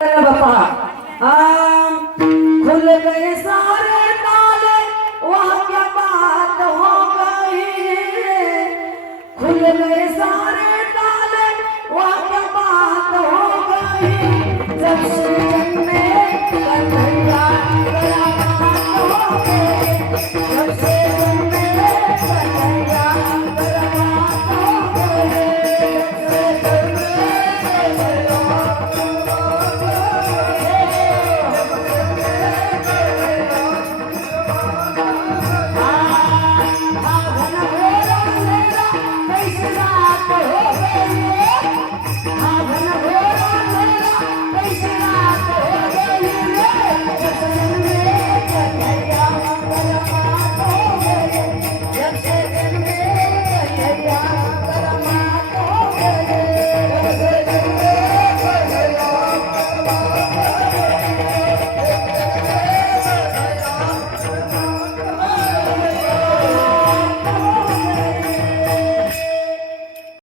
बापा खुल गए सारे ताले वहाँ क्या बात हो गई खुल गए सारे ताले वहाँ क्या बात हो गई जब से